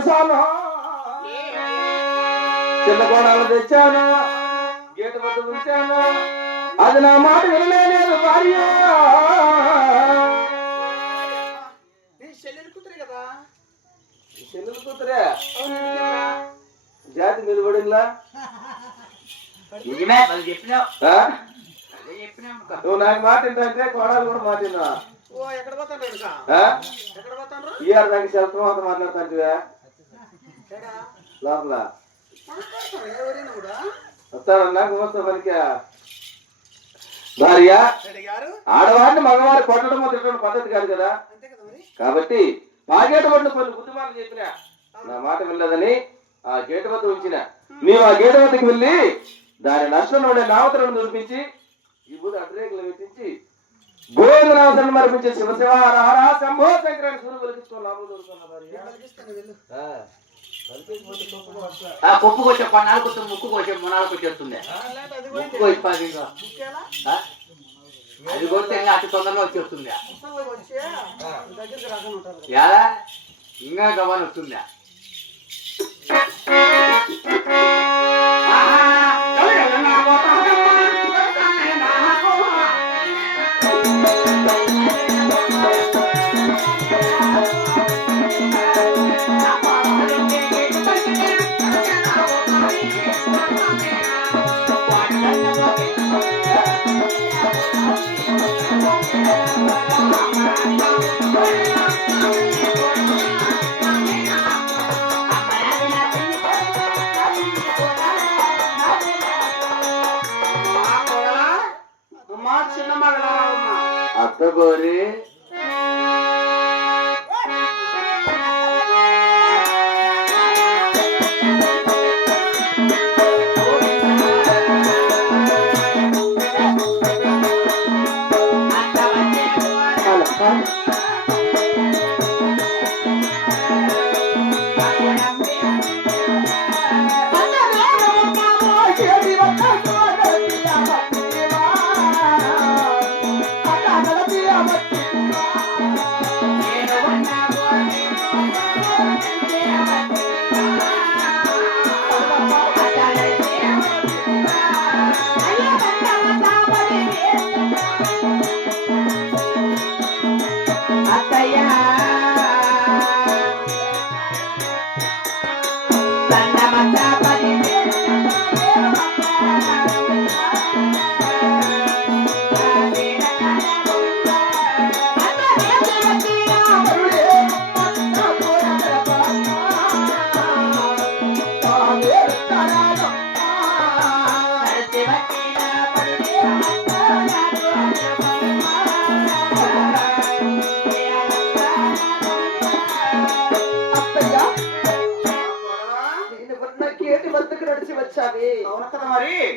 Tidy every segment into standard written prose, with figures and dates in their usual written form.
సరసాను చిన్న కోణాలు తెచ్చాను గేటు వద్ద ఉంచాను అది నా మాట వినలేదు భార్య చెల్లెలు కూతురే జాతి మీద పడిందా నువ్వు నాకు మాట ఏంటంటే కోడాలు కూడా మాటినా ఈఆర్ దానికి సెల్ఫ్ అంత మాట్లాడుతాంటివా లోపల వస్తాడన్నా గుమస్తా పనికి భార్య ఆడవాడిని మగవారు కొట్టడం తిట్టడం పద్ధతి కాదు కదా కాబట్టి ఆ గేటు వద్ద కొన్ని బుద్ధిమాటలు చెప్పిన నా మాట వినలేదని ఆ గేటు వద్ద ఉంచిన నీవు ఆ గేటు వద్దకు వెళ్ళి దాని నష్టంలో ఉండే నావతలను దురిపించి ఈ బుద్ధి అడ్రేకులు పెట్టించి గోవింద నామసరణ మరిపించే శివశివ హర శంభో శంకరాన్ని సూర్యుడు వెలిగించుకో లాభం పప్పు కోసే పన్నాలు కొంచెం ముక్కు కోసే మొనాలు వచ్చేస్తుంది ముక్కు కోసి అది కొడితే అతి తొందరగా వచ్చేస్తుందా ఎలా ఇంకా గమని వస్తుందా అత్తగోరి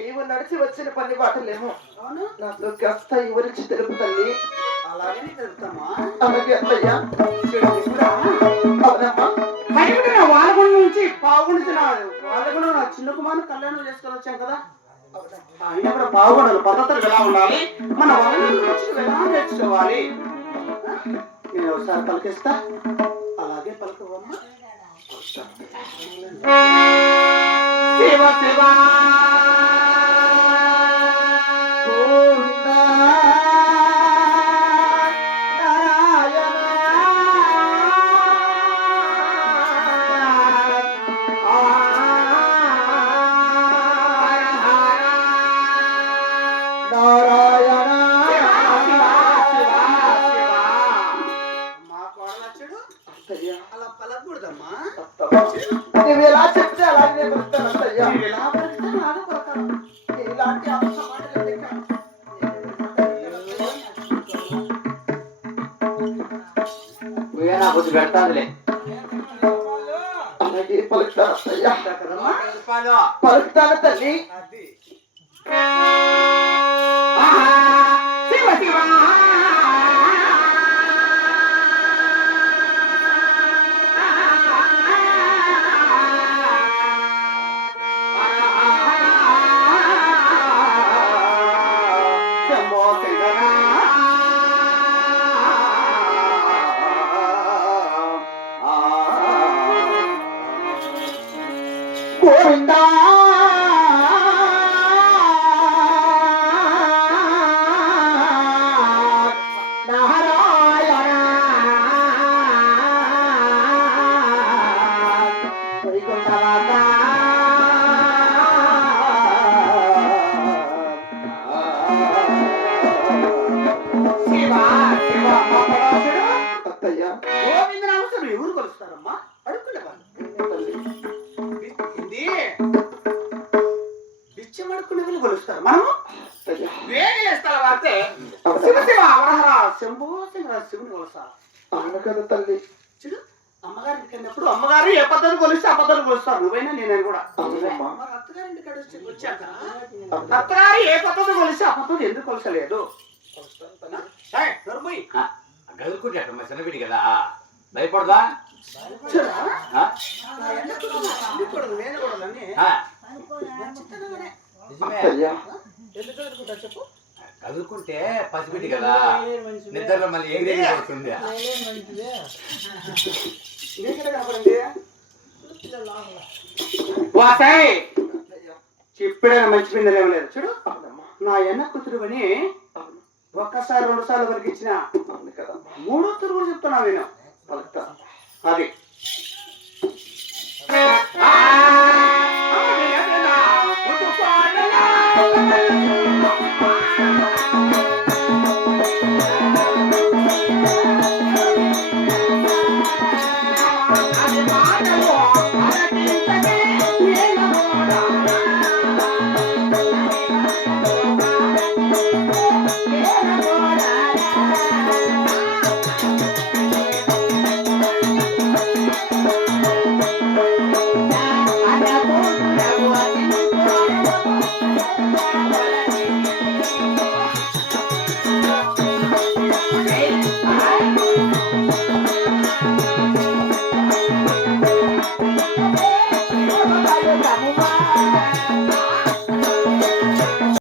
నీవు నడిచి వచ్చిన పని బాటలేమో నాతో కాస్త వివరించి తెలుపు తల్లి. అలాగే తెలుపుతామా? అలాగే అత్తయ్యా. వాళ్ళ నుంచి బాగుంటున్నాడు. వాళ్ళ నా చిన్న కుమారుని కళ్యాణం చేసుకొని వచ్చాం కదా, ఆయన కూడా బాగుండాలి. పద్ధతులు ఎలా ఉండాలి, మన వాళ్ళ ఎలా నేర్చుకోవాలి. నేను ఒకసారి పలికిస్తా, అలాగే పలుకోవమ్మా. శివ శివ అలా పలకూడదమ్మా. నువ్వు ఎలా చెప్తే అలాగే పలుకుతాను అత్తయ్యా. ఎలా పలికితే అలాగే పలకాలి. ఇలాంటి బుద్ధి పెడతాదిలే. అలాగే పలుకుతాను అత్తయ్యా. పలుకుతాను తల్లి. శివ శివ గోవిందా నారాయణ వైకుంఠవాస శివ శివ మహాపరాశుడు అత్తయ్య గోవింద నామస్వరం ఎవరు కొలుస్తారమ్మా అడుక్కునే వాళ్ళు ఏంది బిచ్చం అడుక్కునే వాళ్ళు కొలుస్తారు మనము అత్తయ్య వేడి వేస్తాల వారితే శివ శివ అవరహర శంభో శంకర శివుని కొలుస్తారు అవును కదా తల్లి. చూడు అమ్మగారింటికి వెళ్ళినప్పుడు అమ్మగారు ఏ పద్ధతి కొలిస్తే ఆ పద్ధతి కొలుస్తారు నువ్వైనా నేనైనా కూడా అవునమ్మా. మరి అత్తగారింటికి వచ్చాక అత్తగారు ఏ పద్ధతి కొలిస్తే ఆ పద్ధతి ఎందుకు కొలసలేదు ఏయ్, నోరుమూయ్. గదులుకుంటే అట్లా చిన్నపిడి కదా భయపడదా చూడా? ఆ? నా ఎండకు అన్ని కొడదు, నేను కొడదని. ఆ? మంచితనంగానే. నిజమే అత్తయ్య ఎందుకు ఎదుర్కొంటా చెప్పు గదులుకుంటే పసిపిడి కదా నిద్రలో మళ్ళీ ఎగిరి వస్తుంది నీకెక్కడ కనపడింది వాసాయ్ చెప్పాడని మంచి పిందలేం లేదు చూడు అవునమ్మా. నా ఎన్న కూతురు అని అవును ఒక్కసారి 2 సార్లు వరకు ఇచ్చిన అవును కదమ్మా. 3వ తూరు కూడా చెప్తున్నా నేను పలుకుతా. అది